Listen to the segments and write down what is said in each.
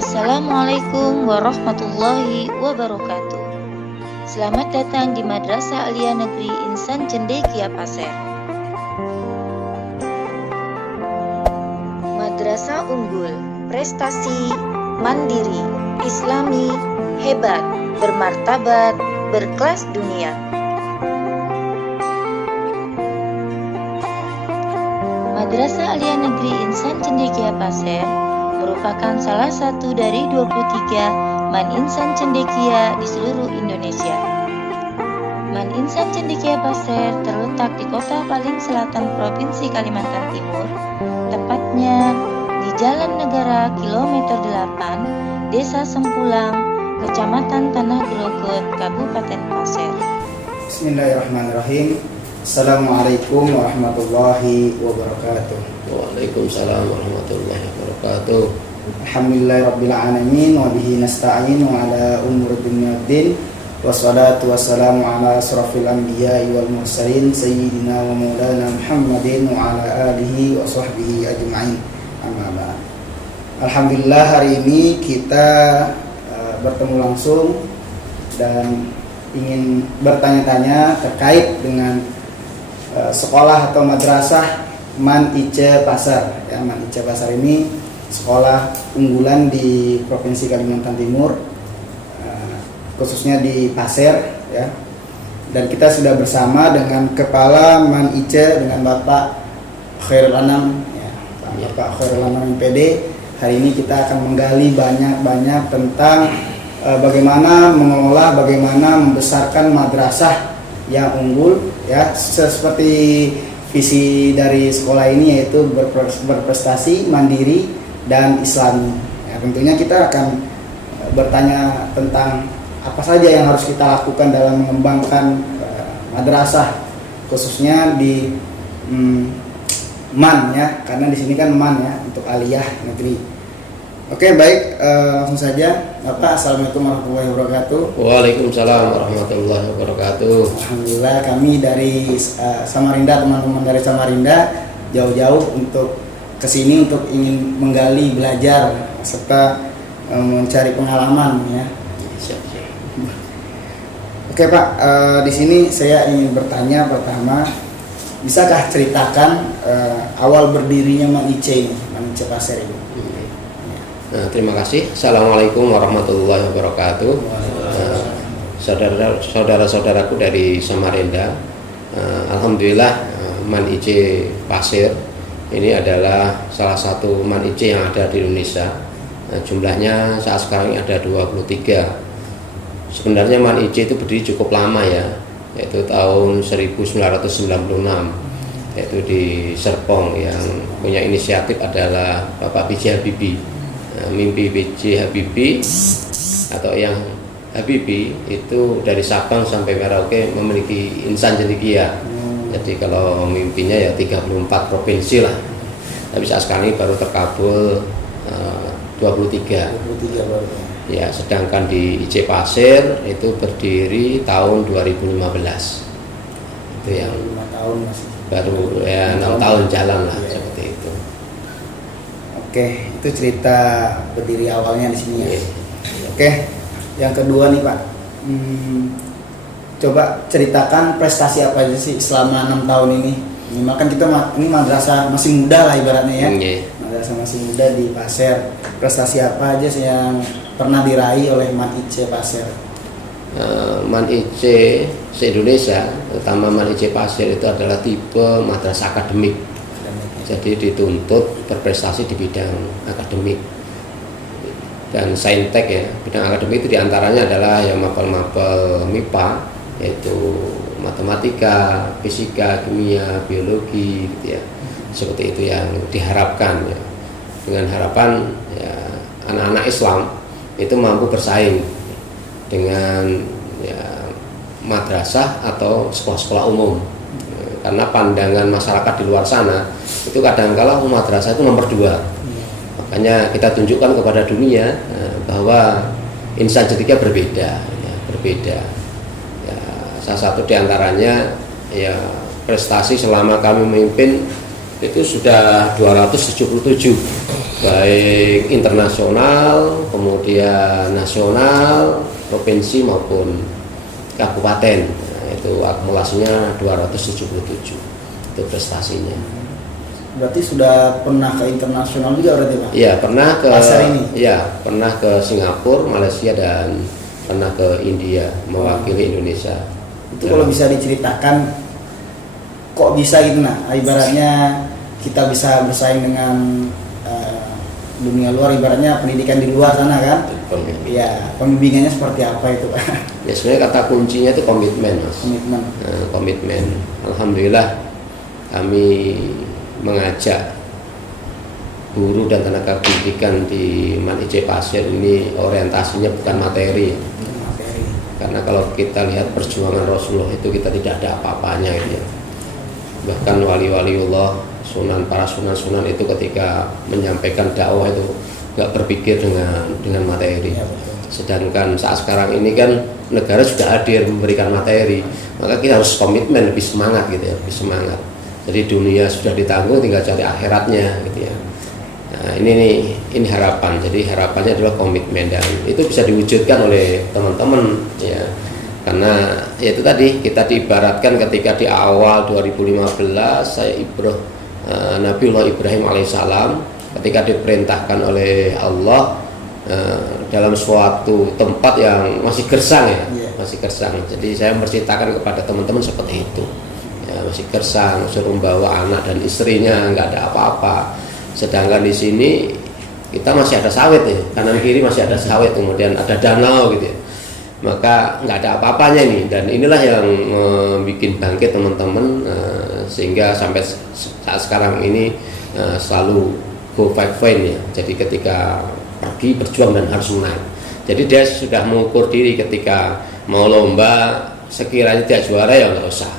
Assalamualaikum warahmatullahi wabarakatuh. Selamat datang di Madrasah Aliyah Negeri Insan Cendekia Pasir. Madrasah unggul, prestasi, mandiri, islami, hebat, bermartabat, berkelas dunia. Madrasah Aliyah Negeri Insan Cendekia Pasir merupakan salah satu dari 23 Man Insan Cendekia di seluruh Indonesia. Man Insan Cendekia Pasir terletak di kota paling selatan Provinsi Kalimantan Timur, tepatnya di Jalan Negara Kilometer 8, Desa Sempulang, Kecamatan Tanah Grogot, Kabupaten Pasir. Bismillahirrahmanirrahim. Assalamualaikum warahmatullahi wabarakatuh. Waalaikumsalam warahmatullahi wabarakatuh. Alhamdulillahirabbil alamin wa bihi nasta'in wa ala umuri dunya waddin. Wassalatu wassalamu ala asrofil anbiya'i wal mursalin sayyidina wa maulana Muhammadin wa ala alihi wa sahbihi ajma'in. Amma ba'd. Alhamdulillah, hari ini kita bertemu langsung dan ingin bertanya-tanya terkait dengan sekolah atau madrasah Man Ice Pasar. Ya, Man Ice Pasar ini sekolah unggulan di Provinsi Kalimantan Timur, khususnya di Pasir, ya. Dan kita sudah bersama dengan Kepala Man Ice, dengan Bapak Khairul Anam, ya, Bapak Khairul Anam MPD. Hari ini kita akan menggali banyak tentang bagaimana mengelola, bagaimana membesarkan madrasah yang unggul, ya, seperti visi dari sekolah ini, yaitu berprestasi, mandiri, dan islami. Ya, tentunya kita akan bertanya tentang apa saja yang harus kita lakukan dalam mengembangkan madrasah, khususnya di MAN, ya, karena di sini kan MAN, ya, untuk Aliyah Negeri. Oke, baik, langsung saja. Bapak, Assalamualaikum warahmatullahi wabarakatuh. Waalaikumsalam warahmatullahi wabarakatuh. Alhamdulillah, kami dari Samarinda, teman-teman dari Samarinda jauh-jauh untuk kesini untuk ingin menggali, belajar, serta mencari pengalaman, ya. Oke Pak, di sini saya ingin bertanya pertama, bisakah ceritakan awal berdirinya Man Ice ini, Man Ice Pasir ini? Nah, terima kasih. Assalamualaikum warahmatullahi wabarakatuh. Saudara-saudaraku dari Samarinda, alhamdulillah Man Ice Pasir ini adalah salah satu Man Ice yang ada di Indonesia. Jumlahnya saat sekarang ini ada 23. Sebenarnya Man Ice itu berdiri cukup lama, ya, yaitu tahun 1996, yaitu di Serpong. Yang punya inisiatif adalah Bapak B.J. Habibie. Mimpi B.J. Habibie atau yang Habibie itu dari Sabang sampai Merauke memiliki Insan Cendekia. Jadi kalau mimpinya ya 34 provinsi lah. Tapi saat sekarang ini baru terkabul 23 baru. Ya, sedangkan di Ice Pasir itu berdiri tahun 2015. Itu yang 5 tahun masih. Baru ya 6 tahun jalan lah, ya. Seperti itu. Oke, itu cerita berdiri awalnya di sini, ya. Yeah. Oke, yang kedua nih Pak, coba ceritakan prestasi apa aja sih selama 6 tahun ini. Minimal kan kita ini madrasah masih muda lah ibaratnya, ya. Yeah. Madrasah masih muda di Pasir. Prestasi apa aja sih yang pernah diraih oleh Man Ice Pasir? Man Ice se-Indonesia, terutama Man Ice Pasir itu adalah tipe madrasah akademik. Jadi dituntut berprestasi di bidang akademik dan saintek, ya. Bidang akademik itu diantaranya adalah yang mapel-mapel MIPA, yaitu matematika, fisika, kimia, biologi, gitu, ya. Seperti itu yang diharapkan, ya. Dengan harapan, ya, anak-anak Islam itu mampu bersaing dengan, ya, madrasah atau sekolah-sekolah umum. Karena pandangan masyarakat di luar sana itu kadang-kala madrasah itu nomor 2. Makanya kita tunjukkan kepada dunia bahwa Insan Cendekia berbeda, ya, berbeda. Ya, salah satu diantaranya, ya, prestasi selama kami memimpin itu sudah 277, baik internasional, kemudian nasional, provinsi maupun kabupaten. Nah, itu akumulasinya 277 itu prestasinya. Berarti sudah pernah ke internasional juga berarti Pak? Iya, pernah ke pasar ini? Iya, pernah ke Singapura, Malaysia, dan pernah ke India mewakili Indonesia. Itu kalau bisa diceritakan kok bisa gitu, nah ibaratnya kita bisa bersaing dengan dunia luar, ibaratnya pendidikan di luar sana kan? Iya, pembimbingannya seperti apa itu Pak? Ya sebenarnya kata kuncinya itu komitmen, Mas. Komitmen. Komitmen. Alhamdulillah kami mengajak guru dan tenaga pendidikan di MAN IC Pasir ini orientasinya bukan materi. Karena kalau kita lihat perjuangan Rasulullah itu kita tidak ada apa-apanya gitu ya. Bahkan wali-waliullah, para sunan itu ketika menyampaikan dakwah itu nggak berpikir dengan materi. Sedangkan saat sekarang ini kan negara sudah hadir memberikan materi, maka kita harus komitmen, lebih semangat gitu ya, lebih semangat. Jadi dunia sudah ditanggung, tinggal cari akhiratnya gitu ya. Nah, ini harapan. Jadi harapannya adalah komitmen, dan itu bisa diwujudkan oleh teman-teman ya. Karena ya itu tadi kita diibaratkan ketika di awal 2015 Nabiullah Ibrahim alaihissalam ketika diperintahkan oleh Allah dalam suatu tempat yang masih gersang ya, masih gersang. Jadi saya menceritakan kepada teman-teman seperti itu. Ya, masih gersang, suruh membawa anak dan istrinya, nggak ada apa-apa. Sedangkan di sini kita masih ada sawit ya, kanan kiri masih ada sawit, kemudian ada danau gitu ya. Maka nggak ada apa-apanya ini, dan inilah yang bikin bangkit teman-teman sehingga sampai saat sekarang ini selalu go fight ya. Jadi ketika pergi berjuang dan harus menang. Jadi dia sudah mengukur diri ketika mau lomba, sekiranya tidak juara ya nggak usah.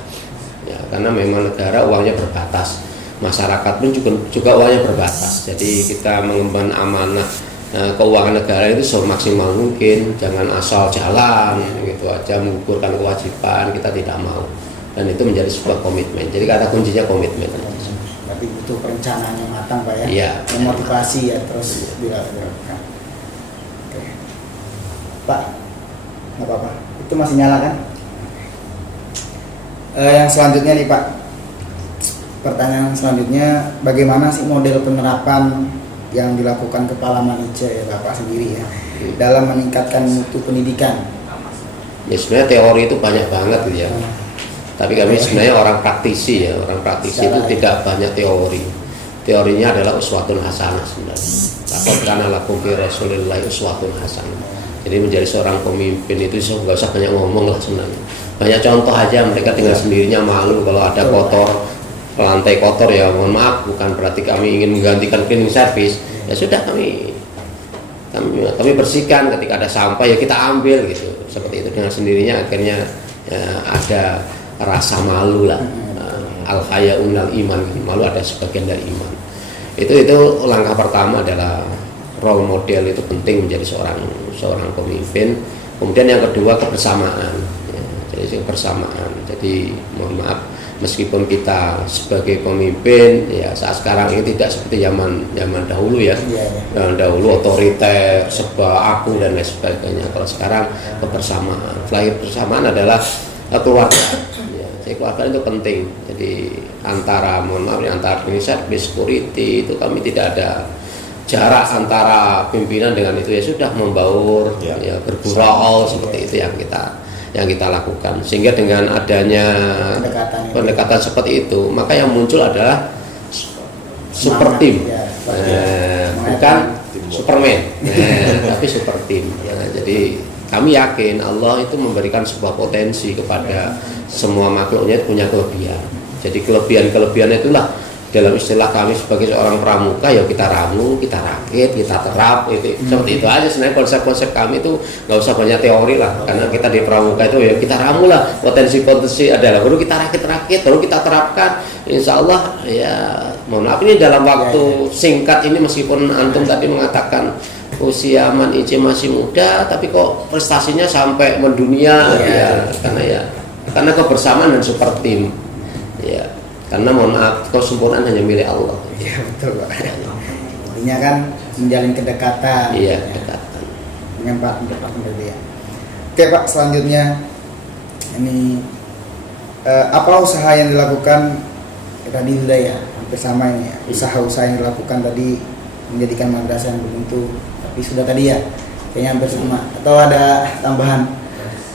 Ya, karena memang negara uangnya berbatas, masyarakat pun juga uangnya berbatas. Jadi kita mengemban amanah keuangan negara itu semaksimal mungkin, jangan asal jalan gitu aja mengukurkan kewajiban, kita tidak mau, dan itu menjadi sebuah komitmen. Jadi kata kuncinya komitmen. Tapi butuh perencanaan yang matang Pak ya, iya, motivasi ya, terus dilakukan. Oke. Pak, nggak apa-apa, itu masih nyala kan? Yang selanjutnya nih Pak, pertanyaan selanjutnya, bagaimana sih model penerapan yang dilakukan Kepala MAN IC ya Bapak sendiri ya dalam meningkatkan mutu pendidikan? Ya sebenarnya teori itu banyak banget gitu ya. Tapi kami sebenarnya orang praktisi ya, orang praktisi itu tidak banyak teori. Teorinya adalah uswatun hasanah sebenarnya. Laqad kana lakum fi Rasulillahi uswatun hasanah. Jadi menjadi seorang pemimpin itu nggak usah banyak ngomong lah sebenarnya. Banyak contoh aja, mereka tinggal sendirinya malu kalau ada kotor, lantai kotor ya mohon maaf, bukan berarti kami ingin menggantikan cleaning service. Ya sudah kami bersihkan, ketika ada sampah ya kita ambil gitu. Seperti itu, dengan sendirinya akhirnya ada rasa malu lah. Al haya'u minal iman, malu ada sebagian dari iman. Itu langkah pertama adalah role model itu penting menjadi seorang pemimpin. Kemudian yang kedua kebersamaan. Ya, jadi kebersamaan. Jadi mohon maaf, meskipun kita sebagai pemimpin ya saat sekarang ini tidak seperti zaman dahulu ya. Zaman dahulu otoriter, serba aku dan lain sebagainya. Kalau sekarang kebersamaan. Kebersamaan adalah keluarga. Ya, jadi keluarga itu penting. Jadi antara Indonesia security itu kami tidak ada jarak antara pimpinan dengan itu, ya sudah membaur ya bergurau seperti itu yang kita lakukan, sehingga dengan adanya pendekatan seperti itu maka yang muncul adalah super team bukan Superman tapi super team ya. Jadi kami yakin Allah itu memberikan sebuah potensi kepada semua makhluknya, itu punya kelebihan. Jadi kelebihan itulah dalam istilah kami sebagai seorang pramuka, ya kita ramu, kita rakit, kita terap, seperti itu aja. Sebenarnya konsep-konsep kami itu nggak usah banyak teori lah, karena kita di pramuka itu ya kita ramu lah, potensi-potensi adalah, baru kita rakit-rakit, baru kita terapkan. Insya Allah ya, mohon maaf ini dalam waktu singkat ini, meskipun antum tadi mengatakan usia MAN IC masih muda, tapi kok prestasinya sampai mendunia ya, karena kebersamaan dan super team ya. karena mohon maaf kesempurnaan hanya milik Allah. Iya betul Pak. Intinya kan menjalin kedekatan. Iya, ya, kedekatan dengan partner dia. Oke Pak, selanjutnya ini apa usaha yang dilakukan tadi sudah ya hampir sama ini ya. Usaha-usaha yang dilakukan tadi menjadikan madrasah yang bermutu, tapi sudah tadi ya kayaknya hampir sama, atau ada tambahan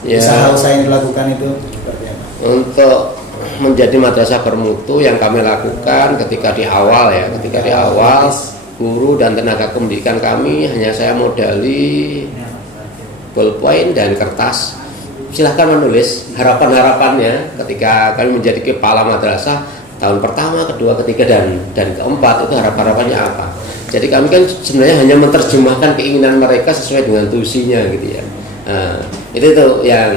ya, usaha-usaha yang dilakukan itu seperti apa? untuk menjadi madrasah bermutu yang kami lakukan ketika di awal ya, ketika di awal guru dan tenaga pendidikan kami hanya saya modali ballpoint dan kertas. Silahkan menulis harapan-harapannya ketika kami menjadi kepala madrasah tahun pertama, kedua, ketiga dan keempat, itu harapan-harapannya apa. Jadi kami kan sebenarnya hanya menerjemahkan keinginan mereka sesuai dengan tusinya gitu ya. Nah, itu tuh yang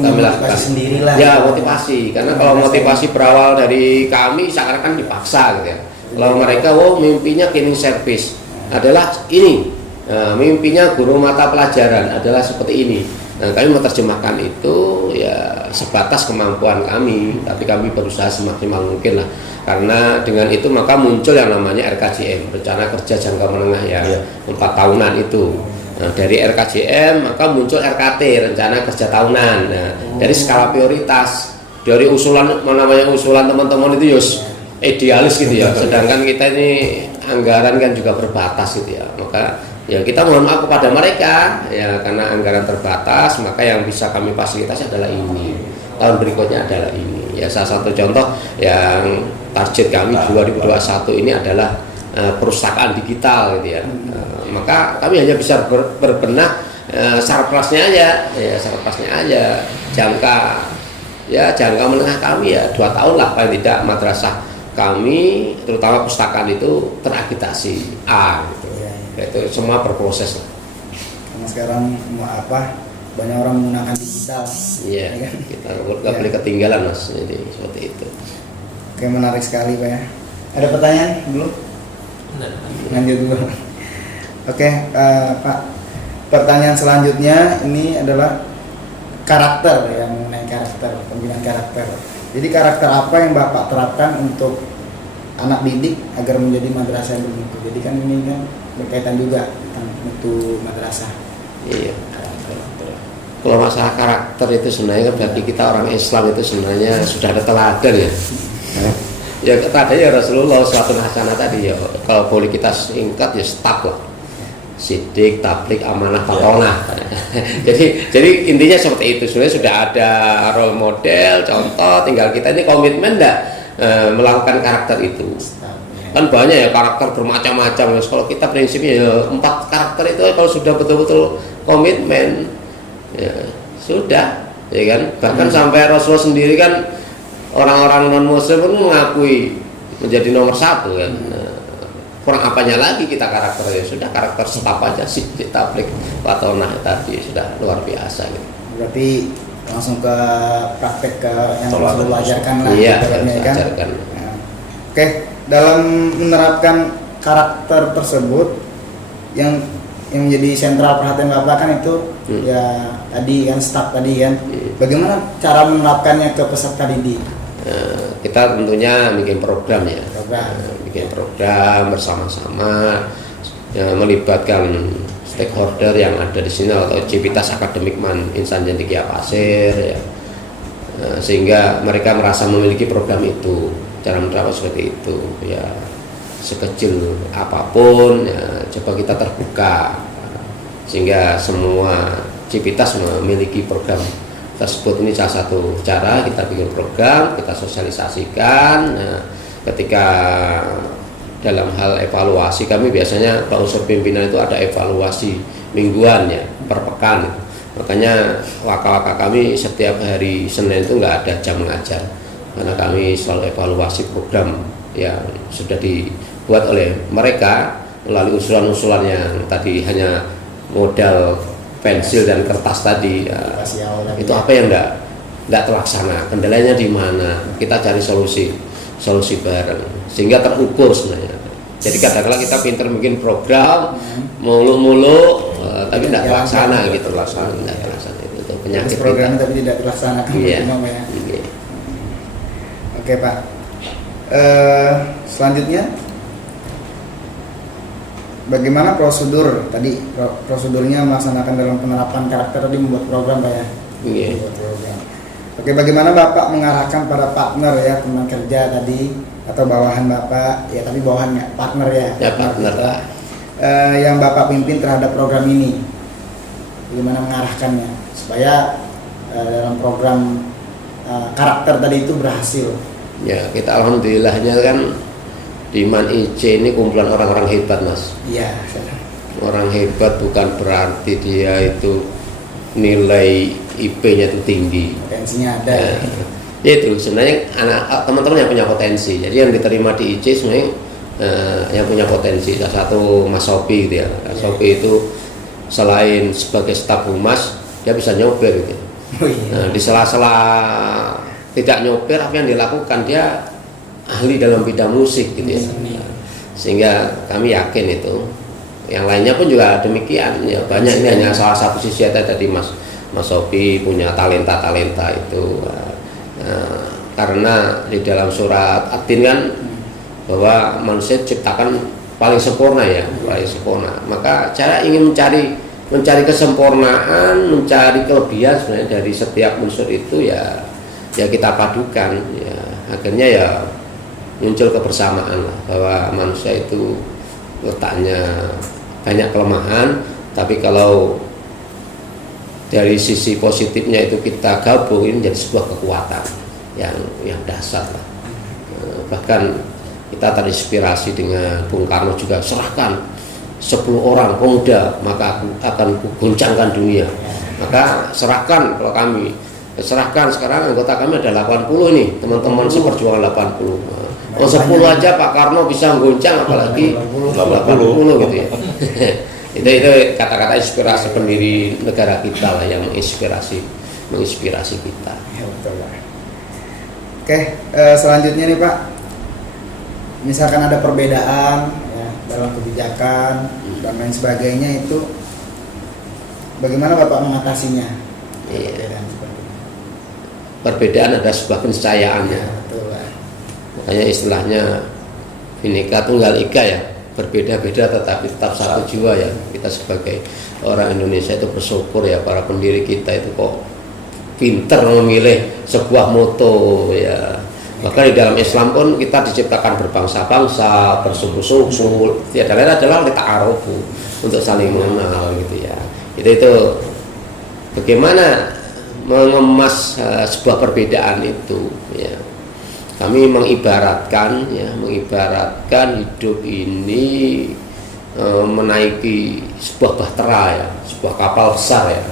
kami lakukan sendiri lah. Ya, motivasi. Karena kalau motivasi berawal dari kami seakan-akan dipaksa gitu ya. Kalau mereka mimpinya cleaning service adalah ini. Nah, mimpinya guru mata pelajaran adalah seperti ini. Nah, kami menerjemahkan itu ya sebatas kemampuan kami, tapi kami berusaha semaksimal mungkin lah. Karena dengan itu maka muncul yang namanya RKJM, rencana kerja jangka menengah ya, 4 tahunan itu. Nah, dari RKJM maka muncul RKT, rencana kerja tahunan. Nah, dari skala prioritas, dari usulan usulan teman-teman itu idealis gitu ya. Sedangkan kita ini anggaran kan juga berbatas gitu ya. Maka ya kita mohon maaf kepada mereka ya, karena anggaran terbatas, maka yang bisa kami fasilitasi adalah ini. Tahun berikutnya adalah ini. Ya, salah satu contoh yang target kami 2021 ini adalah perpustakaan digital gitu ya. Maka kami hanya bisa berbenah surplusnya aja, ya surplusnya aja. Jangka menengah kami ya 2 tahun lah paling tidak madrasah kami, terutama perpustakaan itu terakreditasi A gitu. Itu semua berproses lah. Karena sekarang banyak orang menggunakan digital. Iya, ya kan? Kita nggak boleh ketinggalan Mas, jadi seperti itu. Oke, menarik sekali Pak ya. Ada pertanyaan belum? Lanjut dulu. Oke, Pak. Pertanyaan selanjutnya ini adalah karakter, yang mengenai karakter, pembinaan karakter. Jadi karakter apa yang Bapak terapkan untuk anak didik agar menjadi madrasah yang bermutu? Jadi kan ini kan berkaitan juga tentang mutu madrasah. Iya. Kalau masalah karakter itu sebenarnya bagi kita orang Islam itu sebenarnya sudah ada teladan ya. Ya tadi ya Rasulullah SAW hasanah tadi ya. Kalau boleh kita singkat ya staf lah. Sidik, tablik, amanah, fatonah. jadi intinya seperti itu. Sebenarnya sudah ada role model, contoh, tinggal kita ini komitmen enggak melakukan karakter itu. Kan banyak ya karakter bermacam-macam. Kalau kita prinsipnya ya 4 karakter itu kalau sudah betul-betul komitmen ya sudah, ya kan. Bahkan sampai Rasulullah sendiri kan orang-orang non muslim pun mengakui menjadi nomor 1 kan. Kurang apanya lagi kita karakternya, sudah karakter staf aja sih, tablik, fatonah tadi sudah luar biasa gitu. Berarti langsung ke praktek ke yang Rasulullah ajarkan lah. Iya, kan? ajarkan. Ya. Oke, dalam menerapkan karakter tersebut yang menjadi sentral perhatian Bapak kan itu ya tadi kan staf tadi kan. Bagaimana cara menerapkannya ke peserta didik? Kita tentunya bikin program ya. Bikin program bersama-sama ya, melibatkan stakeholder yang ada di sini atau Civitas Akademik Man Insan Cendekia Pasir ya. Sehingga mereka merasa memiliki program itu. Cara menerapkan seperti itu ya, sekecil apapun ya, coba kita terbuka sehingga semua Civitas memiliki program tersebut. Ini salah satu cara kita bikin program, kita sosialisasikan. Nah, ketika dalam hal evaluasi kami biasanya Pak unsur pimpinan itu ada evaluasi mingguan ya, per pekan. Makanya waka-waka kami setiap hari Senin itu nggak ada jam mengajar, karena kami selalu evaluasi program yang sudah dibuat oleh mereka melalui usulan-usulan yang tadi hanya modal pensil dan kertas tadi ya, itu apa yang enggak terlaksana, kendalanya di mana, kita cari solusi bareng sehingga terukur sebenarnya. Jadi kadang-kadang kita pinter bikin program mulu-mulu tapi tidak terlaksana gitu, tidak terlaksana itu penyakit program kita. Tapi tidak terlaksana kan. Iya. Ya. Oke Pak, Selanjutnya, bagaimana prosedurnya melaksanakan dalam penerapan karakter tadi membuat program Pak ya? Iya. Membuat program. Oke, bagaimana Bapak mengarahkan para partner ya, teman kerja tadi atau bawahan Bapak ya, tapi bawahannya partner ya? Ya, partner kita, yang Bapak pimpin terhadap program ini, bagaimana mengarahkannya supaya dalam program karakter tadi itu berhasil? Ya, kita alhamdulillahnya kan di Man IC ini kumpulan orang-orang hebat, Mas. Iya. Orang hebat bukan berarti dia itu nilai IP-nya itu tinggi. Potensinya ada. Ya itu sebenarnya teman-teman yang punya potensi. Jadi yang diterima di IC sebenarnya yang punya potensi. Salah satu Mas Sopi gitu ya. Mas Sopi itu selain sebagai staf humas, dia bisa nyopir gitu. Oh, iya. Nah, di sela-sela tidak nyopir, apa yang dilakukan, dia ahli dalam bidang musik gitu ya. Sehingga kami yakin itu. Yang lainnya pun juga demikian ya, banyak. Ini hanya salah satu sisi tadi Mas Sopi punya talenta itu. Karena di dalam surat At-Tin kan bahwa manusia diciptakan paling sempurna ya, paling sempurna. Maka cara ingin mencari kesempurnaan, mencari kelebihan sebenarnya dari setiap unsur itu ya kita padukan ya, akhirnya ya muncul kebersamaan lah, bahwa manusia itu letaknya banyak kelemahan, tapi kalau dari sisi positifnya itu kita gabung, ini menjadi sebuah kekuatan yang dasar lah. Bahkan kita terinspirasi dengan Bung Karno juga, serahkan 10 orang pemuda maka aku akan guncangkan dunia. Maka serahkan, kalau kami serahkan sekarang anggota kami ada 80 nih, teman-teman seperjuangan 80. Oh 10 aja Pak Karno bisa mengguncang, apalagi 80 gitu ya. itu kata-kata inspirasi pendiri negara kita lah, yang menginspirasi kita. Ya, betul Pak. Oke, selanjutnya nih Pak, misalkan ada perbedaan ya, dalam kebijakan dan lain sebagainya, itu bagaimana Bapak mengatasinya? Iya. Perbedaan ada sebuah keniscayaan ya. Makanya istilahnya Bhinneka Tunggal Ika ya, berbeda-beda tetapi tetap satu jiwa ya. Kita sebagai orang Indonesia itu bersyukur ya, para pendiri kita itu kok pinter memilih sebuah moto ya. Bahkan di dalam Islam pun kita diciptakan berbangsa-bangsa, bersuku-suku. Tiada lain adalah lita'arufu, untuk saling mengenal gitu ya. Itu bagaimana mengemas sebuah perbedaan itu ya. Kami mengibaratkan hidup ini menaiki sebuah bahtera ya, sebuah kapal besar ya.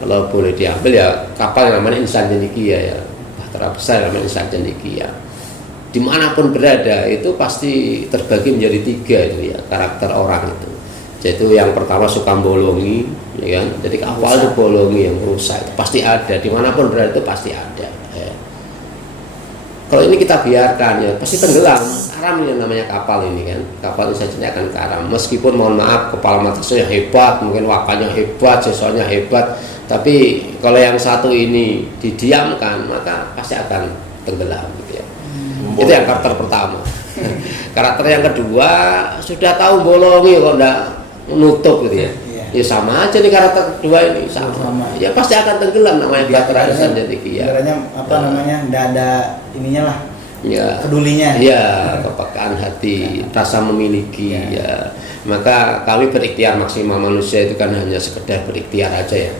Kalau boleh diambil ya kapal yang namanya Insan Cendekia ya, bahtera besar yang namanya Insan Cendekia. Dimanapun berada itu pasti terbagi menjadi 3 itu ya, karakter orang itu. Yaitu yang pertama suka bolongi, ya kan? Jadi kapal itu bolongi, yang rusak itu pasti ada, dimanapun berada itu pasti ada. Ya. Kalau ini kita biarkan ya pasti tenggelam, karam yang namanya kapal ini kan. Kapal ini saja akan karam. Meskipun mohon maaf kepala matrasnya hebat, mungkin wakanya hebat, sesuanya hebat, tapi kalau yang satu ini didiamkan maka pasti akan tenggelam gitu ya. Itu yang karakter pertama. Karakter yang kedua, sudah tahu bolongi kok enggak menutup gitu ya. Ya sama aja nih karakter kedua ini sama. Ya pasti akan tenggelam, namanya bahtera Insan Cendekia. Sebenarnya namanya enggak ada ininya lah. Ya, pedulinya. Ya, kepekaan hati, rasa memiliki ya. Maka kami berikhtiar maksimal, manusia itu kan hanya sekedar berikhtiar aja ya.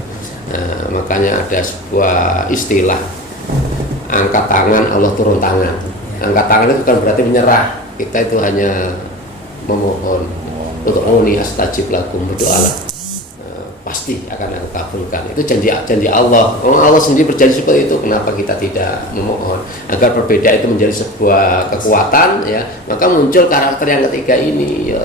Nah, makanya ada sebuah istilah, angkat tangan Allah turun tangan. Angkat tangan itu bukan berarti menyerah. Kita itu hanya memohon untuk astajib lakum, berdoalah, pasti akan aku kabulkan. Itu janji Allah. Allah sendiri berjanji seperti itu. Kenapa kita tidak memohon agar perbedaan itu menjadi sebuah kekuatan ya? Maka muncul karakter yang ketiga ini ya.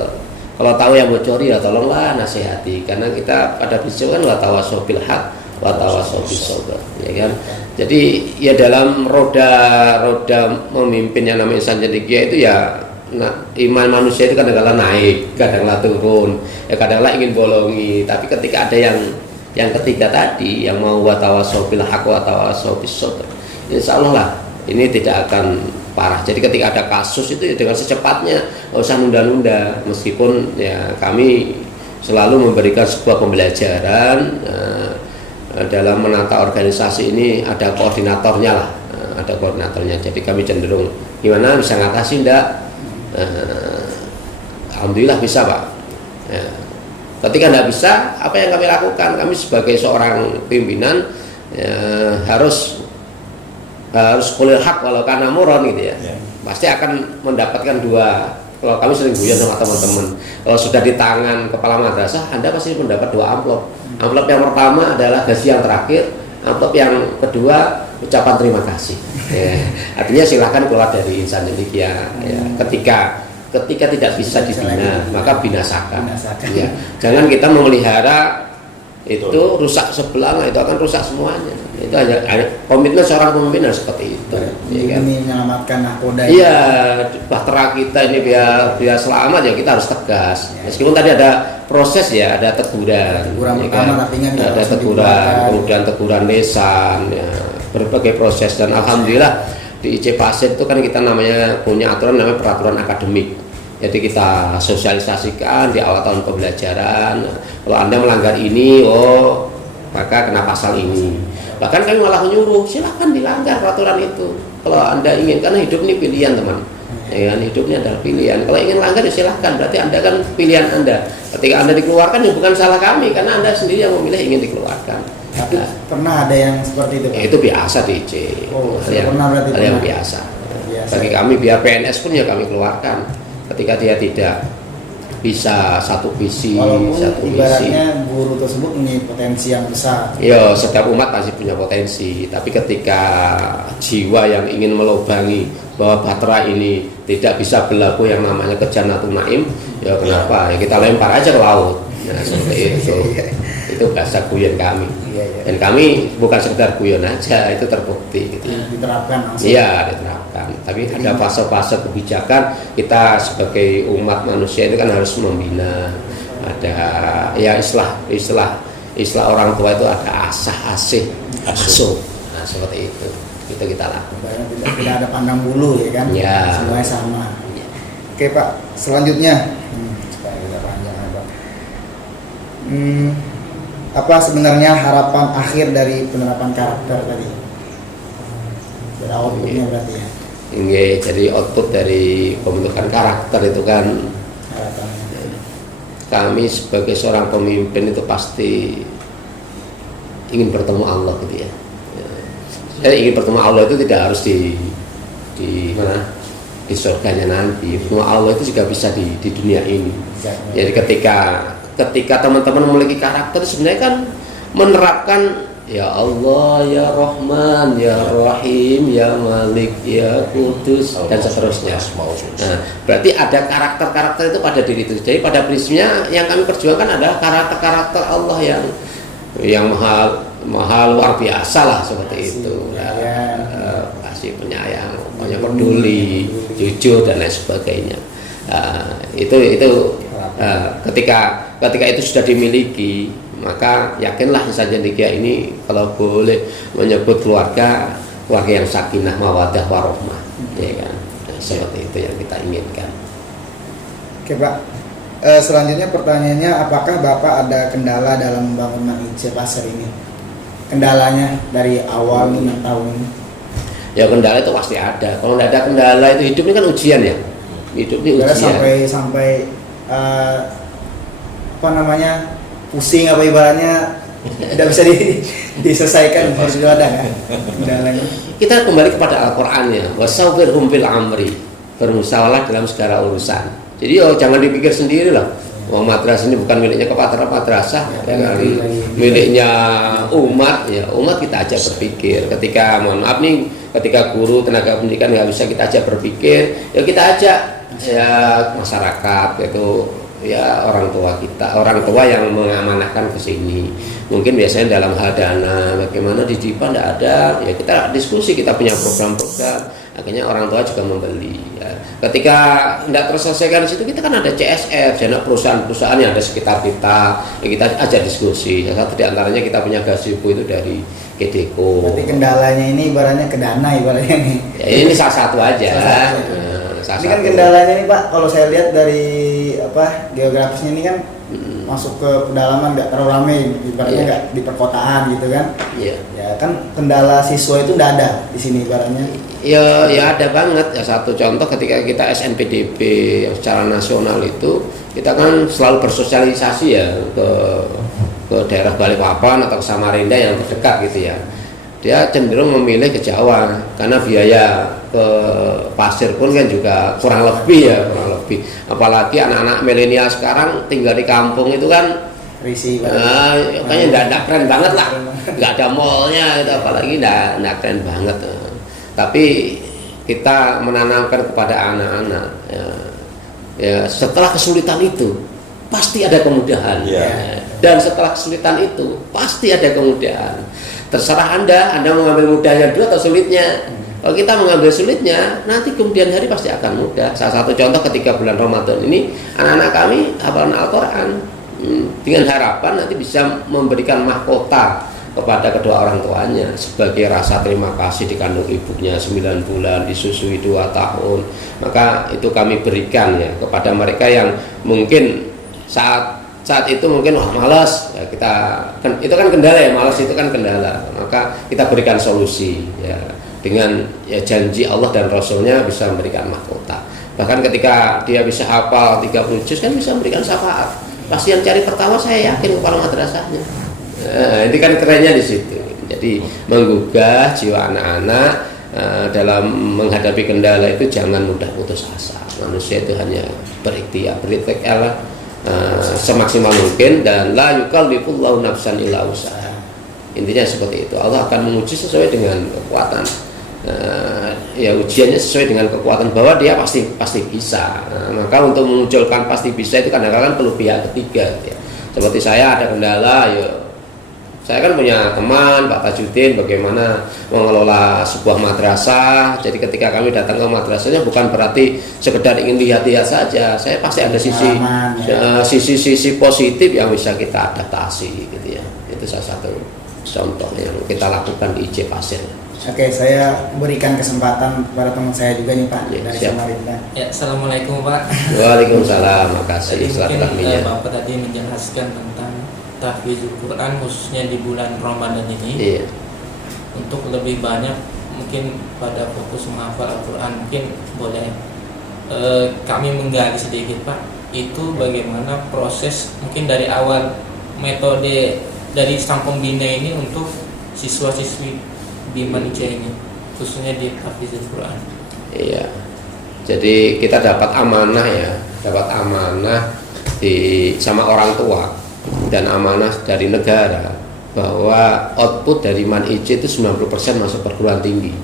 Kalau tahu yang bocori ya tolonglah nasihati, karena kita pada prinsip kan wa tawassaw bil haq wa tawassaw bis sabr, ya kan. Jadi ya dalam roda memimpin yang namanya Insan Cendekia itu ya, iman manusia itu kadang-kadang naik, kadang-kadang turun, ya kadang-kadang ingin bolongi. Tapi ketika ada yang ketiga tadi, yang mau wa tawassaw bil haq wa tawassaw bis sabr, insyaallah lah ini tidak akan parah. Jadi ketika ada kasus itu ya dengan secepatnya, nggak usah nunda-nunda. Meskipun ya kami selalu memberikan sebuah pembelajaran dalam menata organisasi ini ada koordinatornya lah, ada koordinatornya. Jadi kami cenderung gimana bisa ngatasi ndak? Alhamdulillah bisa Pak. Ya. Ketika tidak bisa, apa yang kami lakukan? Kami sebagai seorang pimpinan ya, harus kulil hak walau kana muron gitu ya. Pasti akan mendapatkan dua. Kalau kami sering guyon sama teman-teman, kalau sudah di tangan kepala madrasah, Anda pasti mendapat 2 amplop. Amplop yang pertama adalah gaji yang terakhir, amplop yang kedua ucapan terima kasih. Ya. Artinya silakan keluar dari insan cendekia. Ya. Ketika tidak bisa dibina, maka binasakan. Ya. Jangan kita memelihara itu rusak sebelah, itu akan rusak semuanya. Itu hanya komitmen seorang pemimpin harus seperti itu. Ya kan? Ini menyelamatkan nakoda. Iya, bahtera kita ini biar selamat ya kita harus tegas. Ya. Meskipun tadi ada proses ya, ada teguran. Ya kan? Ada teguran, kemudian teguran lisan, ya, berbagai proses dan alhamdulillah di IC Pasir itu kan kita namanya punya aturan namanya peraturan akademik. Jadi kita sosialisasikan di awal tahun pembelajaran. Kalau Anda melanggar ini, maka kena pasal ini. Bahkan kami malah menyuruh, silakan dilanggar peraturan itu. Kalau Anda ingin, karena hidup ini pilihan teman. Ya, hidup ini adalah pilihan. Kalau ingin melanggar, ya silahkan. Berarti Anda kan pilihan Anda. Ketika Anda dikeluarkan, ya bukan salah kami, karena Anda sendiri yang memilih ingin dikeluarkan. Tapi pernah ada yang seperti itu Pak? Itu biasa di IC. Hal yang biasa. Bagi kami, biar PNS pun ya kami keluarkan. Ketika dia tidak bisa satu visi, walaupun satu ibaratnya misi. Guru tersebut punya potensi yang besar. Ya, setiap umat pasti punya potensi. Tapi ketika jiwa yang ingin melubangi bahwa bahtera ini tidak bisa berlaku yang namanya kejannatul naim, ya kenapa? Ya kita lempar aja ke laut. Nah, seperti itu. Itu bahasa guyon kami. Dan kami bukan sekedar guyon aja, itu terbukti gitu ya. Diterapkan langsung. Iya, diterapkan. Tapi ada fase-fase kebijakan kita sebagai umat manusia itu kan harus membina. Ada ya istilah orang tua itu ada asih, asuh. Nah, seperti itu. Itu kita lakukan. Tidak ada pandang bulu ya kan? Ya. Semuanya sama. Oke Pak, selanjutnya supaya kita panjang Pak. Apa sebenarnya harapan akhir dari penerapan karakter tadi? Dari outputnya berarti ya? Iya, jadi output dari pembentukan karakter itu kan harapannya. Kami sebagai seorang pemimpin itu pasti ingin bertemu Allah gitu ya. Saya ingin bertemu Allah itu tidak harus di mana? Di surganya nanti. Bertemu Allah itu juga bisa di dunia ini. Jadi ketika teman-teman memiliki karakter sebenarnya kan menerapkan ya Allah, ya Rahman, ya Rahim, ya Malik, ya Kudus dan seterusnya. Nah, berarti ada karakter-karakter itu pada diri itu. Jadi pada prinsipnya yang kami perjuangkan adalah karakter-karakter Allah yang mahal luar biasa lah seperti itu. Kasih penyayang, banyak peduli, jujur dan lain sebagainya. Itu ketika itu sudah dimiliki, maka yakinlah insan cendekia ini kalau boleh menyebut keluarga yang sakinah mawadah warohmah, ya kan? Nah, seperti itu yang kita inginkan. Oke Pak, selanjutnya pertanyaannya, apakah Bapak ada kendala dalam membangun IC Pasir ini? Kendalanya dari awal 6 tahun ini? Ya kendala itu pasti ada. Kalau tidak ada kendala itu hidup ini kan ujian ya. Hidup ini ujian. Sampai pusing apa ibaratnya tidak bisa diselesaikan, harus ada kan kendalanya. Kita kembali kepada Al-Qur'an ya, wasawwirhum fil amri, bermusyawarah dalam segala urusan. Jadi jangan dipikir sendiri lah. Madrasah ini bukan miliknya kepala madrasah, miliknya umat ya. Umat kita ajak berpikir. Ketika ketika guru tenaga pendidikan nggak bisa kita ajak berpikir, ya kita ajak ya masyarakat, itu ya orang tua yang mengamanahkan ke sini. Mungkin biasanya dalam hal dana, bagaimana di DIPA tidak ada, ya kita diskusi, kita punya program-program, akhirnya orang tua juga membeli. Ya. Ketika tidak terselesaikan di situ, kita kan ada CSR, dana perusahaan-perusahaan yang ada sekitar kita, ya kita ajak diskusi. Salah satu diantaranya kita punya gazebo itu dari Kedeko. Berarti kendalanya ini ibaratnya ke dana ibaratnya nih. Ya, ini salah satu aja. Salah ini kan kendalanya nih Pak, kalau saya lihat dari geografisnya ini kan masuk ke pedalaman nggak terlalu ramai, ibaratnya nggak di perkotaan gitu kan. Iya. Ya kan kendala siswa itu nggak ada di sini ibaratnya. Ya ada banget. Ya satu contoh ketika kita SNPDB secara nasional itu kita kan selalu bersosialisasi ya ke daerah Balikpapan atau ke Samarinda yang terdekat gitu ya. Dia cenderung memilih ke Jawa karena biaya ke Pasir pun kan juga kurang lebih. Apalagi anak-anak milenial sekarang tinggal di kampung itu kan Risi kayaknya enggak keren banget lah. Enggak ada mallnya gitu, apalagi enggak keren banget. Tapi kita menanamkan kepada anak-anak ya setelah kesulitan itu pasti ada kemudahan. Dan setelah kesulitan itu pasti ada kemudahan. Terserah Anda mau mengambil mudahnya dulu atau sulitnya. Kalau kita mengambil sulitnya, nanti kemudian hari pasti akan mudah. Salah satu contoh ketika bulan Ramadan ini, anak-anak kami hafalan Al-Quran dengan harapan nanti bisa memberikan mahkota kepada kedua orang tuanya sebagai rasa terima kasih dikandung ibunya 9 bulan, disusui 2 tahun. Maka itu kami berikan ya kepada mereka yang mungkin saat itu mungkin malas ya, itu kan kendala ya, malas itu kan kendala, maka kita berikan solusi ya dengan ya janji Allah dan Rasulnya bisa memberikan mahkota. Bahkan ketika dia bisa hafal 30 juz kan bisa memberikan syafaat. Pasti yang cari pertama saya yakin kepala madrasahnya. Nah, ini kan kerennya di situ. Jadi menggugah jiwa anak-anak dalam menghadapi kendala itu jangan mudah putus asa. Manusia itu hanya berikhtiar semaksimal mungkin dan la yukallifullahu nafsan illa usaha. Intinya seperti itu. Allah akan menguji sesuai dengan kekuatan. Ya ujiannya sesuai dengan kekuatan bahwa dia pasti bisa. Maka untuk memunculkan pasti bisa itu kadang-kadang perlu pihak ketiga. Ya. Seperti saya ada kendala, ya saya kan punya teman Pak Tajudin bagaimana mengelola sebuah madrasah. Jadi ketika kami datang ke madrasahnya bukan berarti sekedar ingin lihat-lihat saja. Saya pasti ada sisi positif yang bisa kita adaptasi gitu ya. Itu salah satu contoh yang kita lakukan di IC Pasir. Oke, saya berikan kesempatan kepada teman saya juga nih Pak dari Samarinda. Ya, assalamualaikum Pak. Waalaikumsalam, makasih. Mungkin Bapak tadi menjelaskan tentang tahfizul Quran khususnya di bulan Ramadan ini. Iya. Untuk lebih banyak mungkin pada fokus menghafal Al-Quran, mungkin boleh kami menggali sedikit Pak. Itu bagaimana proses mungkin dari awal metode dari sang pembina ini untuk siswa-siswi di Malaysia ini khususnya di tahfizul Quran. Iya. Jadi kita dapat amanah sama orang tua dan amanah dari negara bahwa output dari Man IC itu 90% masuk perguruan tinggi.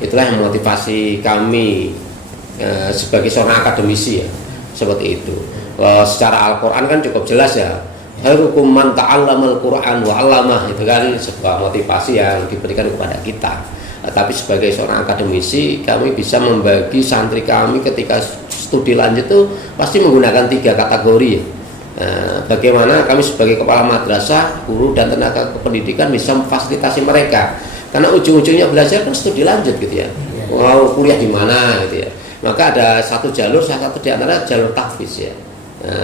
Itulah yang memotivasi kami sebagai seorang akademisi ya, seperti itu. Secara Al-Quran kan cukup jelas ya. Khairukum man ta'allamal Qur'an wa 'allamah, itu kan sebuah motivasi yang diberikan kepada kita. Tapi sebagai seorang akademisi kami bisa membagi santri kami ketika studi lanjut itu pasti menggunakan 3 kategori ya. Bagaimana kami sebagai kepala madrasah, guru dan tenaga kependidikan bisa memfasilitasi mereka karena ujung-ujungnya belajar kan studi lanjut gitu ya, mau kuliah di mana gitu ya. Maka ada satu jalur, salah satu di antara jalur tahfiz ya.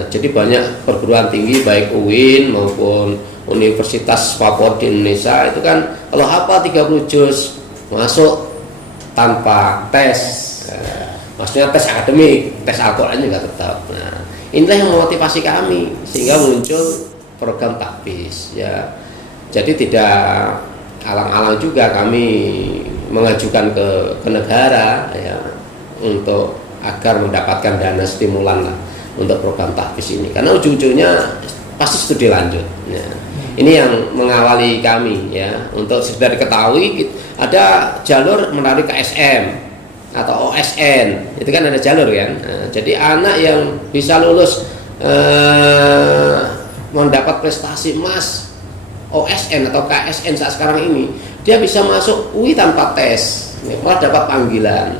Jadi banyak perguruan tinggi baik UIN maupun Universitas Papua di Indonesia itu kan kalau hafal 30 juz masuk tanpa tes, maksudnya tes akademik, tes Al-Quran juga tetap. Nah, inilah yang memotivasi kami sehingga muncul program tahfiz ya. Jadi tidak alang-alang juga kami mengajukan ke negara ya untuk agar mendapatkan dana stimulan lah untuk program tahfiz ini karena ujung-ujungnya pasti studi lanjut ya. Ini yang mengawali kami ya. Untuk sekedar diketahui ada jalur menarik KSM atau OSN, itu kan ada jalur kan. Jadi anak yang bisa lulus mendapat prestasi emas OSN atau KSN saat sekarang ini, dia bisa masuk UI tanpa tes, malah dapat panggilan.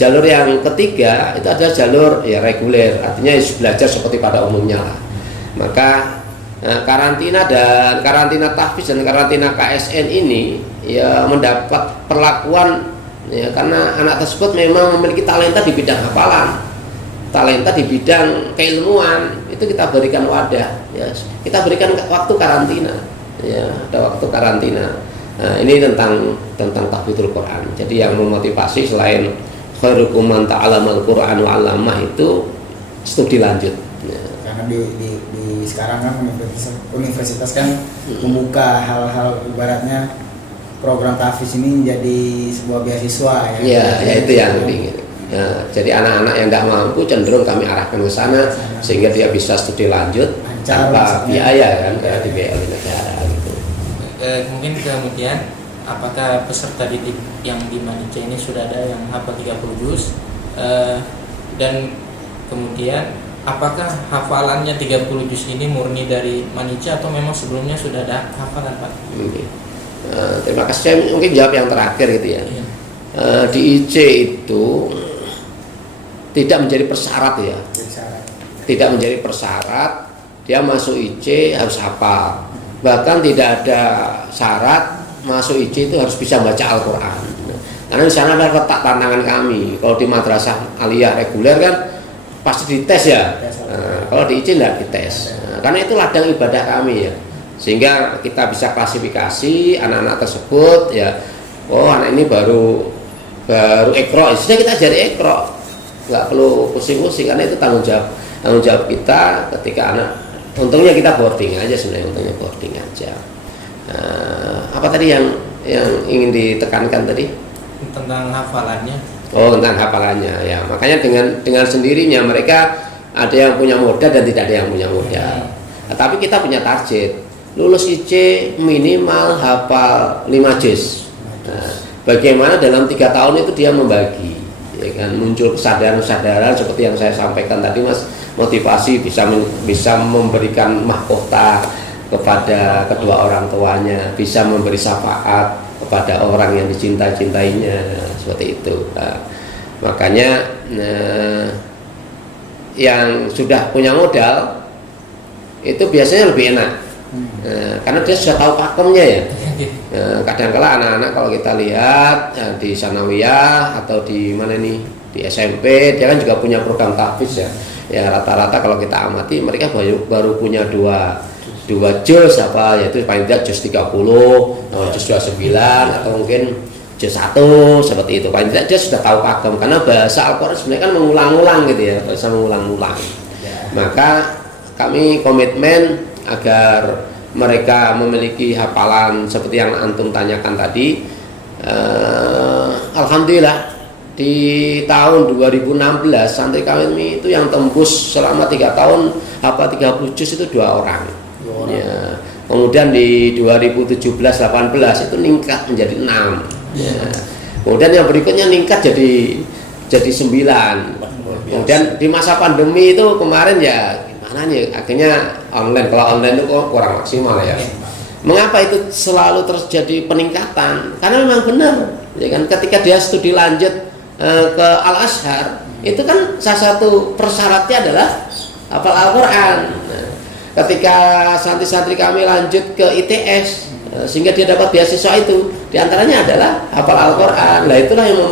Jalur yang ketiga itu adalah jalur ya reguler, artinya belajar seperti pada umumnya lah. Maka karantina tahfiz dan karantina KSN ini ya mendapat perlakuan ya, karena anak tersebut memang memiliki talenta di bidang hafalan, talenta di bidang keilmuan, itu kita berikan wadah ya, kita berikan waktu karantina ya, ada waktu karantina. Nah, ini tentang tahfidzul Quran. Jadi yang memotivasi selain khairukum man ta'allamal Qur'an wa 'allamah itu studi lanjut ya. Karena di sekarang kan universitas kan membuka hal-hal ibaratnya program tahfiz ini menjadi sebuah beasiswa ya. Ya itu yang diingin. Ya, jadi anak-anak yang tidak mampu cenderung kami arahkan ke sana sehingga dia bisa studi lanjut tanpa biaya kan, karena dibiayai oleh negara gitu. Mungkin kemudian apakah peserta didik yang di Manicha ini sudah ada yang hafal 30 juz, dan kemudian apakah hafalannya 30 juz ini murni dari Manicha atau memang sebelumnya sudah ada hafalan, Pak? Terima kasih. Saya mungkin jawab yang terakhir gitu ya. Iya. Di IC itu tidak menjadi persyarat ya. Tidak menjadi persyarat dia masuk IC harus hafal. Bahkan tidak ada syarat masuk IC itu harus bisa baca Al-Quran. Karena di sana ada letak tantangan kami. Kalau di madrasah aliyah reguler kan pasti dites ya. Kalau di IC tidak dites. Karena itu ladang ibadah kami ya. Sehingga kita bisa klasifikasi anak-anak tersebut ya. Oh, anak ini baru Iqra, sudah kita ajari Iqra. Nggak perlu pusing-pusing karena itu tanggung jawab kita ketika anak. Untungnya kita boarding aja sebenarnya, untungnya boarding aja. Apa tadi yang ingin ditekankan tadi? Tentang hafalannya. Oh, tentang hafalannya ya. Makanya dengan sendirinya mereka ada yang punya modal dan tidak ada yang punya modal. Nah, tapi kita punya target. Lulus IC minimal hafal 5 juz. Nah, bagaimana dalam 3 tahun itu dia membagi, ya kan, muncul kesadaran seperti yang saya sampaikan tadi, Mas, motivasi bisa memberikan mahkota kepada kedua orang tuanya, bisa memberi syafaat kepada orang yang dicinta-cintainya, seperti itu. Nah, makanya yang sudah punya modal itu biasanya lebih enak. Karena dia sudah tahu pakemnya ya. Kadang-kala anak-anak kalau kita lihat di sanawiyah atau di mana nih, di SMP, dia kan juga punya program tahfiz ya. Ya rata-rata kalau kita amati mereka baru punya dua juz apa, yaitu paling tidak juz 30 atau juz 29 atau mungkin juz 1 seperti itu. Paling tidak dia sudah tahu pakem karena bahasa Al-Qur'an sebenarnya kan mengulang-ulang gitu ya, bahasa mengulang-ulang. Maka kami komitmen agar mereka memiliki hafalan seperti yang antum tanyakan tadi. Alhamdulillah di tahun 2016 santri kami itu yang tembus selama 3 tahun hafal 30 juz itu 2 orang. Ya. Kemudian di 2017-18 itu meningkat menjadi 6. Ya. Kemudian yang berikutnya meningkat jadi 9. Kemudian di masa pandemi itu kemarin ya gimana nih, akhirnya online. Kalau online itu kurang maksimal ya. Mengapa itu selalu terjadi peningkatan? Karena memang benar, ya kan, ketika dia studi lanjut ke Al-Azhar, itu kan salah satu persyaratnya adalah hafal Al-Quran. Nah, ketika santri-santri kami lanjut ke ITS, sehingga dia dapat beasiswa itu, diantaranya adalah hafal Al-Quran. Nah, itulah yang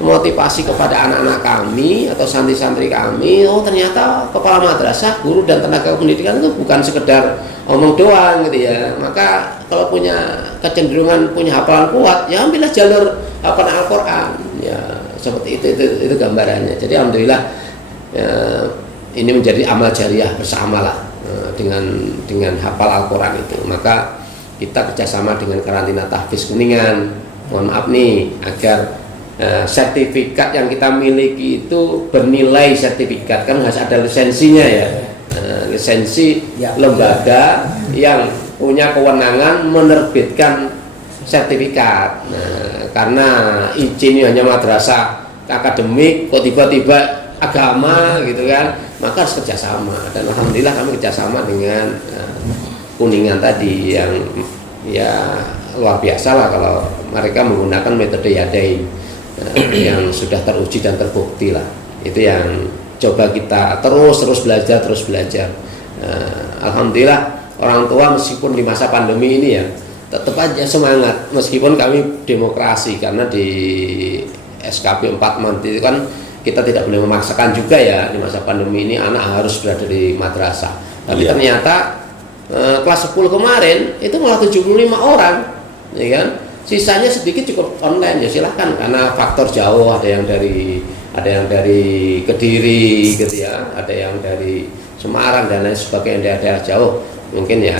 memotivasi kepada anak-anak kami atau santri-santri kami. Oh, ternyata kepala madrasah, guru dan tenaga pendidikan itu bukan sekedar omong doang gitu ya. Maka kalau punya kecenderungan punya hafalan kuat, ya ambillah jalur hafalan Al-Quran. Ya, seperti itu gambarannya. Jadi alhamdulillah ya, ini menjadi amal jariah bersama lah dengan hafal Al-Quran itu. Maka kita kerjasama dengan karantina tahfiz Kuningan. Mohon maaf nih, agar sertifikat yang kita miliki itu bernilai sertifikat, kan harus ada lisensinya ya. Lisensi lembaga yang punya kewenangan menerbitkan sertifikat. Nah, karena izin ini hanya madrasah akademik, kok tiba-tiba agama gitu kan, maka harus kerjasama. Dan alhamdulillah kami kerjasama dengan Kuningan tadi yang ya luar biasa lah kalau mereka menggunakan metode Yadain yang sudah teruji dan terbukti lah. Itu yang coba kita terus belajar alhamdulillah orang tua meskipun di masa pandemi ini ya tetap aja semangat meskipun kami demokrasi, karena di SKB 4 month itu kan kita tidak boleh memaksakan juga ya di masa pandemi ini anak harus berada di madrasah. Tapi ternyata kelas 10 kemarin itu malah 75 orang, ya kan? Sisanya sedikit cukup online, ya silahkan, karena faktor jauh, ada yang dari Kediri gitu ya, ada yang dari Semarang dan lain sebagainya, daerah jauh, mungkin ya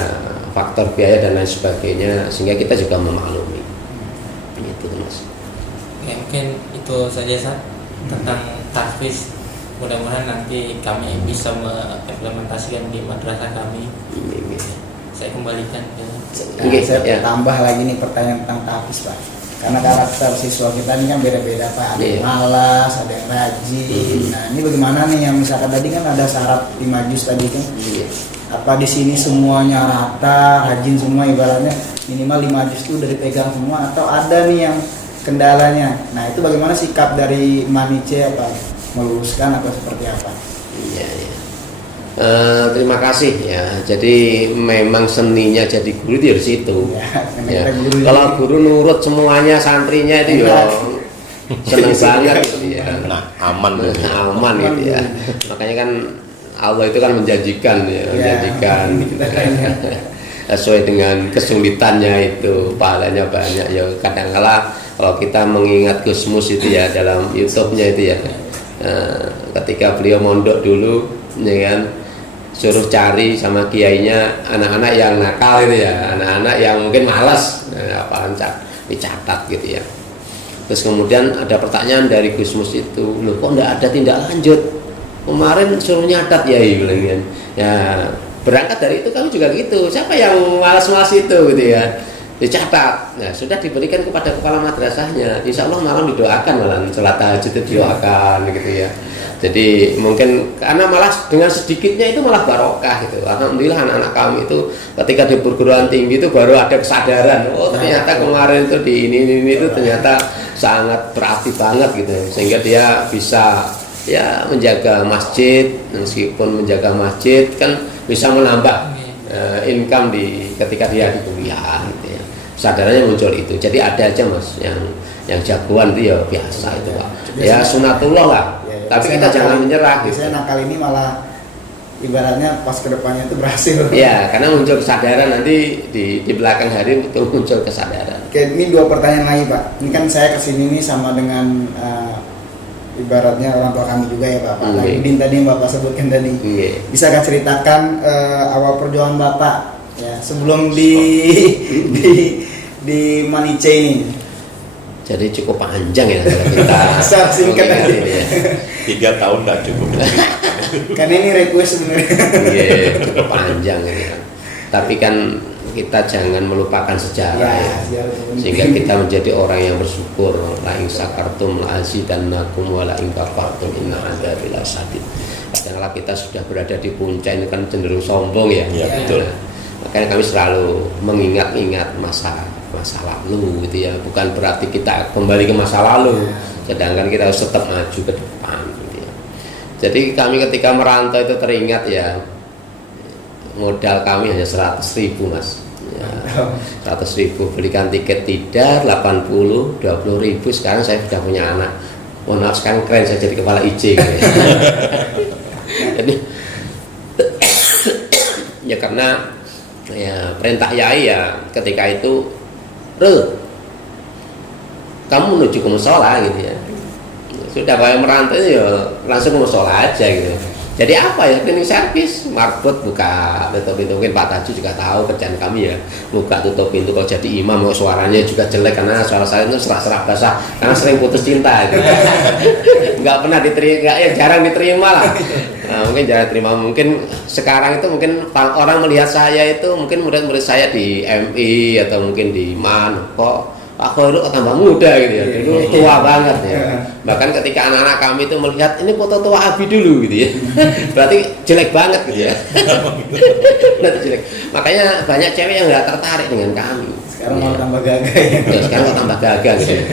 faktor biaya dan lain sebagainya, sehingga kita juga memaklumi. Gitu Mas. Ya, mungkin itu saja Sat tentang tahfiz. Mudah-mudahan nanti kami bisa mengimplementasikan di madrasah kami. Saya kembalikan ke saya tambah lagi nih pertanyaan tentang tahfiz Pak, karena karakter siswa kita ini kan beda-beda Pak, ada yang malas, ada yang rajin. Nah ini bagaimana nih, yang misalkan tadi kan ada syarat 5 juz tadi kan, apa di sini semuanya rata, rajin semua, ibaratnya minimal 5 juz itu udah dipegang semua, atau ada nih yang kendalanya? Nah itu bagaimana sikap dari Manice, apa meluruskan atau seperti apa? Iya. Terima kasih ya. Jadi memang seninya jadi guru di situ. Ya. Kalau guru nurut semuanya santrinya itu ya senang banget gitu ya. Nah, aman gitu ya. Makanya kan Allah itu kan menjanjikan ya, menjanjikan gitu. Sesuai dengan kesulitannya itu pahalanya banyak ya. Kadang-kala kalau kita mengingat Gusmus itu ya dalam YouTube-nya itu ya, ketika beliau mondok dulu ya kan, suruh cari sama kiainya anak-anak yang nakal itu ya, anak-anak yang mungkin malas, apalagi dicatat gitu ya. Terus kemudian ada pertanyaan dari Gusmus itu, loh kok enggak ada tindak lanjut, kemarin suruh nyatat ya bilang kan. Ya berangkat dari itu kami juga gitu, siapa yang malas-malas itu gitu ya, dicatat. Nah sudah diberikan kepada kepala madrasahnya, insya Allah malam didoakan, malam sholat tahajud didoakan gitu ya. Jadi mungkin karena malah dengan sedikitnya itu malah barokah gitu. Alhamdulillah anak-anak kami itu ketika di perguruan tinggi itu baru ada kesadaran, oh ternyata kemarin itu di ini itu ternyata sangat berarti banget gitu, sehingga dia bisa ya menjaga masjid. Meskipun menjaga masjid kan bisa menambah income ketika dia di kuliah gitu ya. Kesadarannya muncul itu. Jadi ada aja Mas yang jagoan itu ya biasa itu Pak. Ya sunatullah lah. Tapi kita jangan menyerah. Biasanya nakal ini malah ibaratnya pas kedepannya itu berhasil. Ya, karena muncul kesadaran nanti di belakang hari itu muncul kesadaran. Oke, ini 2 pertanyaan lagi Pak. Ini kan saya kesini nih sama dengan ibaratnya orang tua kami juga ya Pak. Pak Udin tadi yang Bapak sebutkan tadi. Bisakah ceritakan awal perjuangan Bapak ya sebelum di Manice ini? Jadi cukup panjang ya kita. Singkat aja. Ya. 3 tahun nggak cukup. Karena ini request sebenarnya. Iya, cukup panjang ini kan. Tapi kan kita jangan melupakan sejarah ya. Sehingga kita menjadi orang yang bersyukur. La in syakartum la azidannakum wa la in kafartum inna adzabi lasyadid. Kadang-kala kita sudah berada di puncak ini kan cenderung sombong ya. Iya, betul. Makanya kami selalu mengingat-ingat masa lalu gitu ya, bukan berarti kita kembali ke masa lalu, sedangkan kita harus tetap maju ke depan gitu ya. Jadi kami ketika merantau itu teringat ya, modal kami hanya 100.000 Mas ya, 100.000, belikan tiket tidak 80, 20.000. Sekarang saya sudah punya anak, mohon maaf sekarang keren, saya jadi kepala IJ gitu ya. Jadi ya karena ya perintah Yai ya ketika itu, kamu menuju ke musola gitu ya. Sudah kayak merantau ya langsung ke musola aja gitu. Jadi apa ya, cleaning service, marbot, buka tutup pintu. Mungkin Pak Taji juga tahu kerjaan kami ya, buka tutup pintu. Kalau jadi imam suaranya juga jelek karena suara saya itu serak-serak basah karena sering putus cinta gitu. Nggak pernah diterima, ya jarang diterima lah. Nah, mungkin jarang terima. Mungkin sekarang itu mungkin orang melihat saya itu mungkin murid-murid saya di MI atau mungkin di MAN, kok Pak Khairul tambah muda gitu ya, dulu tua banget ya. Bahkan ketika anak-anak kami itu melihat ini foto tua Abi dulu gitu ya, berarti jelek banget gitu ya. Berarti jelek. Makanya banyak cewek yang nggak tertarik dengan kami. Sekarang mau tambah gagah ya. Sekarang mau tambah gagah gitu ya.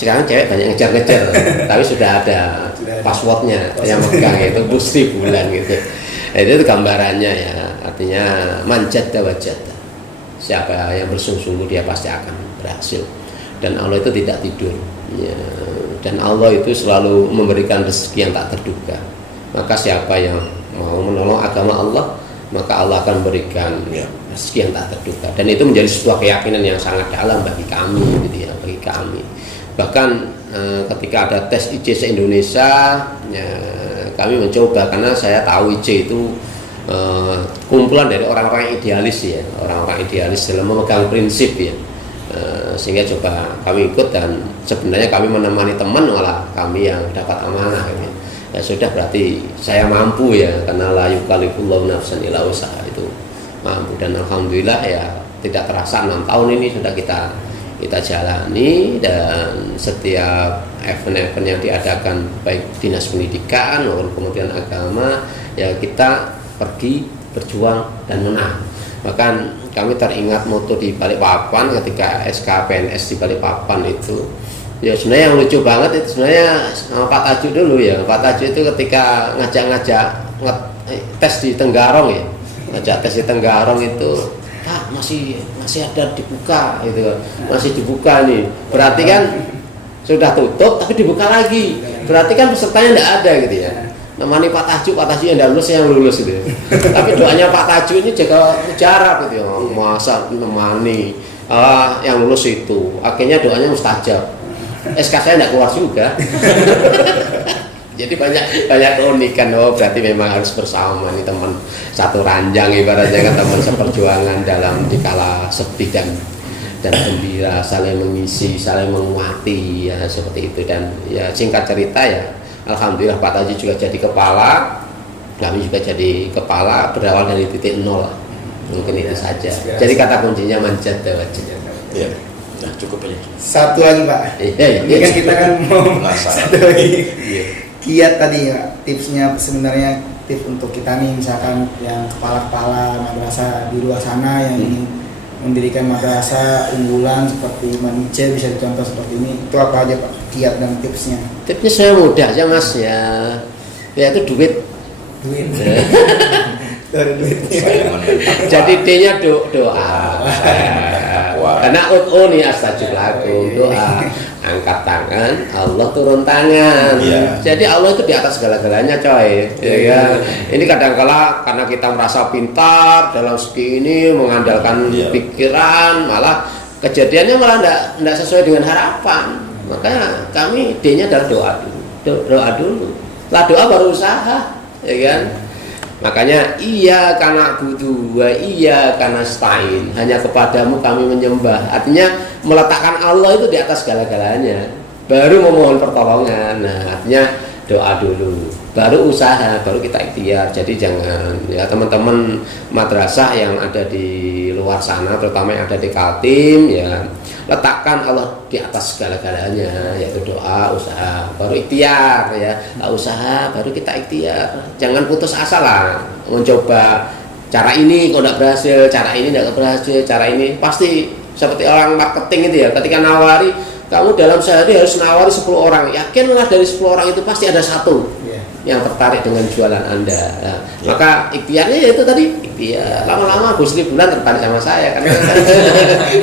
Sekarang cewek banyak ngejar-ngejar, tapi sudah ada passwordnya yang megang itu Gusti bulan gitu. Nah, itu gambarannya ya. artinya manjadda wajadda, siapa yang bersungguh-sungguh dia pasti akan berhasil, dan Allah itu tidak tidur ya. Dan Allah itu selalu memberikan rezeki yang tak terduga. Maka siapa yang mau menolong agama Allah, maka Allah akan memberikan rezeki yang tak terduga. Dan itu menjadi sebuah keyakinan yang sangat dalam bagi kami gitu ya, bagi kami. Bahkan ketika ada tes IC se-Indonesia ya, kami mencoba, karena saya tahu IC itu kumpulan dari orang-orang idealis ya, orang-orang idealis dalam memegang prinsip ya. Sehingga coba kami ikut, dan sebenarnya kami menemani teman, malah kami yang dapat amanah ya. Ya sudah, berarti saya mampu ya, karena la yukallifullahu nafsan illa wus'aha, itu mampu. Dan alhamdulillah ya, tidak terasa 6 tahun ini sudah kita jalani, dan setiap event-event yang diadakan baik dinas pendidikan maupun kementerian agama ya, kita pergi berjuang dan menang. Bahkan kami teringat moto di Balikpapan ketika SKPNS di Balikpapan itu ya, sebenarnya yang lucu banget itu sebenarnya Pak Tajuk dulu ya. Pak Tajuk itu ketika ngajak tes di Tenggarong ya, ngajak tes di Tenggarong itu, Pak masih ada dibuka gitu, masih dibuka nih, berarti kan sudah tutup tapi dibuka lagi, berarti kan pesertanya tidak ada gitu ya. Namanya Pak Tajuk yang tidak lulus, yang lulus gitu. Tapi doanya Pak Tajuk ini jaga jarak gitu ya. Masa nemani yang lulus itu, akhirnya doanya mustajab. SK saya tidak keluar juga. Jadi banyak keunikan. Oh, berarti memang harus bersama nih teman satu ranjang, ibaratnya kan, teman seperjuangan dalam dikala sepi dan gembira, saling mengisi, saling menguati ya, seperti itu. Dan ya singkat cerita ya, alhamdulillah Pak Taji juga jadi kepala, kami juga jadi kepala, berawal dari titik nol. Mungkin itu saja. Jadi kata kuncinya manjadda wajadda. Ya, nah cukup aja. Satu lagi Pak. Ini kan kita kan mau satu lagi. Kiat tadi ya, tipsnya sebenarnya tips untuk kita nih, misalkan yang kepala-kepala madrasah di luar sana yang ingin mendirikan madrasah unggulan seperti Manice, bisa dicontoh seperti ini, itu apa aja Pak kiat dan tipsnya? Tipsnya saya mudah aja Mas ya, itu duit. Dari duitnya. Jadi D-nya doa. Karena nih astajib lakum, doa, angkat tangan, Allah turun tangan. Jadi Allah itu di atas segala-galanya coy. Ya. Ini kadang-kala karena kita merasa pintar dalam segi ini, mengandalkan pikiran, malah kejadiannya malah tidak sesuai dengan harapan. Makanya kami D-nya adalah doa dulu. Doa dulu. Setelah doa baru usaha, ya kan? Makanya iya karena butuh wa iya karena stain, hanya kepadamu kami menyembah. Artinya meletakkan Allah itu di atas segala-galanya, baru memohon pertolongan. Nah, artinya doa dulu, baru usaha, baru kita ikhtiar. Jadi jangan ya teman-teman madrasah yang ada di luar sana, terutama yang ada di Kaltim ya, letakkan Allah di atas segala-galanya, yaitu doa, usaha, baru ikhtiar ya. Usaha baru kita ikhtiar. Jangan putus asa lah, mencoba cara ini kok tidak berhasil, cara ini tidak berhasil, cara ini pasti seperti orang marketing itu ya, ketika nawari, kamu dalam sehari harus nawari 10 orang, yakinlah dari 10 orang itu pasti ada satu yang tertarik dengan jualan Anda. Nah, maka ikhtiarnya itu tadi, ikhtiar. Lama-lama Gus Bulan tertarik sama saya karena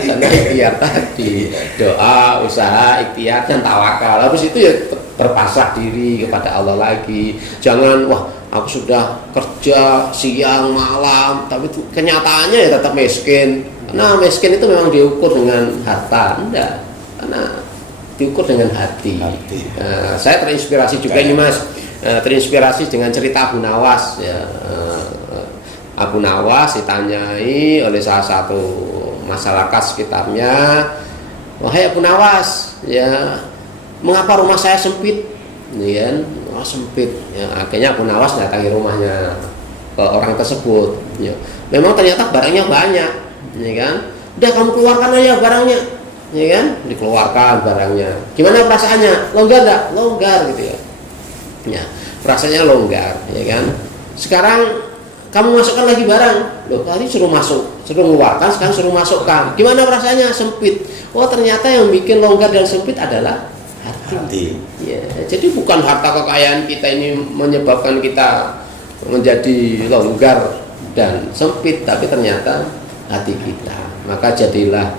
karena ikhtiar tadi, doa, usaha, ikhtiar dan tawakal. Habis itu ya berpasrah diri kepada Allah lagi. Jangan wah aku sudah kerja siang malam tapi kenyataannya ya tetap miskin. Karena miskin itu memang diukur dengan harta, enggak. Karena diukur dengan hati. Saya terinspirasi juga ini Mas, terinspirasi dengan cerita Abu Nawas ya. Abu Nawas ditanyai oleh salah satu masyarakat sekitarnya, wahai Abu Nawas ya, mengapa rumah saya sempit? Ya, rumah sempit ya, akhirnya Abu Nawas datangi rumahnya ke orang tersebut ya. Memang ternyata barangnya banyak ya kan, udah kamu keluarkan aja barangnya ya kan, dikeluarkan barangnya. Gimana perasaannya? Longgar enggak? Longgar gitu ya. Ya, perasaannya longgar ya kan. Sekarang kamu masukkan lagi barang. Loh, tadi suruh masuk, suruh mengeluarkan, sekarang suruh masukkan. Gimana perasaannya? Sempit. Oh, ternyata yang bikin longgar dan sempit adalah hati. Ya, jadi bukan harta kekayaan kita ini menyebabkan kita menjadi longgar dan sempit, tapi ternyata hati kita. Maka jadilah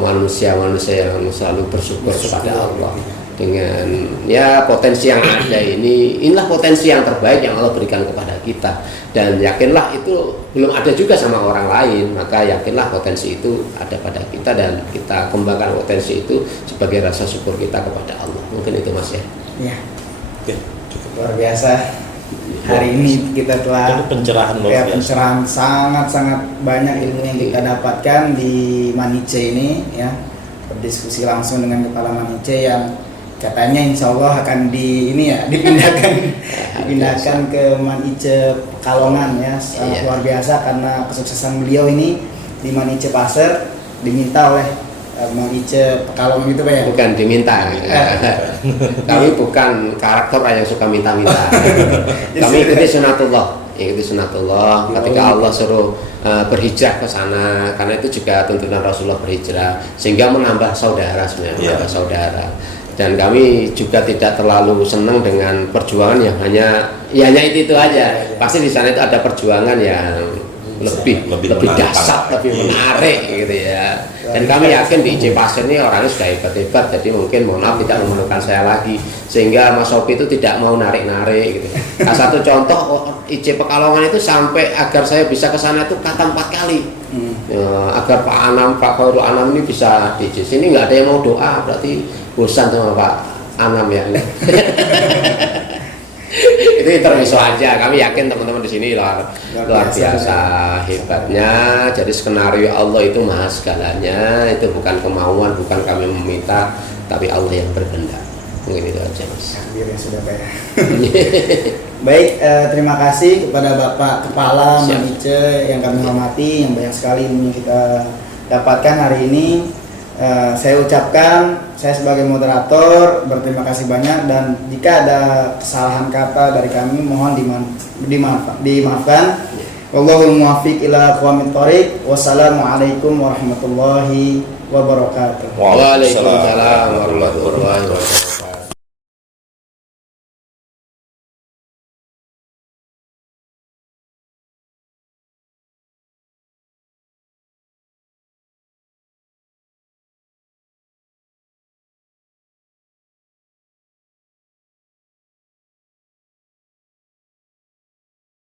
manusia-manusia yang selalu bersyukur kepada Allah dengan ya potensi yang ada ini. Inilah potensi yang terbaik yang Allah berikan kepada kita, dan yakinlah itu belum ada juga sama orang lain. Maka yakinlah potensi itu ada pada kita, dan kita kembangkan potensi itu sebagai rasa syukur kita kepada Allah. Mungkin itu Mas ya. Ya, Oke, cukup. luar biasa. Hari ini kita telah Jadi pencerahan luar ya, biasa. pencerahan sangat banyak ilmu yang kita dapatkan di Manice ini ya. Berdiskusi langsung dengan Kepala Manice yang katanya insya Allah akan dipindahkan ke Manice Pekalongan ya. Sangat luar biasa karena kesuksesan beliau ini di Manice Pasir diminta oleh Manice Pekalongan gitu Pak ya. Bukan diminta. Kami bukan karakter yang suka minta-minta. Kami ikuti sunatullah. Ketika Allah suruh berhijrah ke sana, karena itu juga tuntunan Rasulullah berhijrah, sehingga menambah saudara sebenarnya, menambah saudara. Dan kami juga tidak terlalu senang dengan perjuangan yang hanya itu aja. Pasti di sana itu ada perjuangan yang lebih dahsyat, lebih menarik gitu ya. Dan kami yakin di IC Pasir ini orangnya sudah hebat-hebat, jadi mungkin mohon maaf tidak memerlukan saya lagi, sehingga Mas Sofi itu tidak mau narik-narik gitu. Nah, satu contoh IC Pekalongan itu sampai agar saya bisa ke sana itu kata 4 kali. Agar Pak Khairul Anam ini bisa di IC sini, nggak ada yang mau doa, berarti bosan sama Pak Anam ya. Itu intermezzo aja. Kami yakin teman-teman di sini luar biasa hebatnya. Jadi skenario Allah itu maha segalanya. Itu bukan kemauan, bukan kami meminta, tapi Allah yang berkehendak. Mungkin itu aja Mas. Akhirnya sudah Pak ya. Baik, terima kasih kepada Bapak Kepala Manice yang kami hormati, yang banyak sekali ilmu yang kita dapatkan hari ini. Saya ucapkan, saya sebagai moderator berterima kasih banyak, dan jika ada kesalahan kata dari kami mohon dimaafkan. Wallahul muwaffiq ila aqwamit thoriq. Wassalamualaikum warahmatullahi wabarakatuh. Waalaikumsalam warahmatullahi wabarakatuh.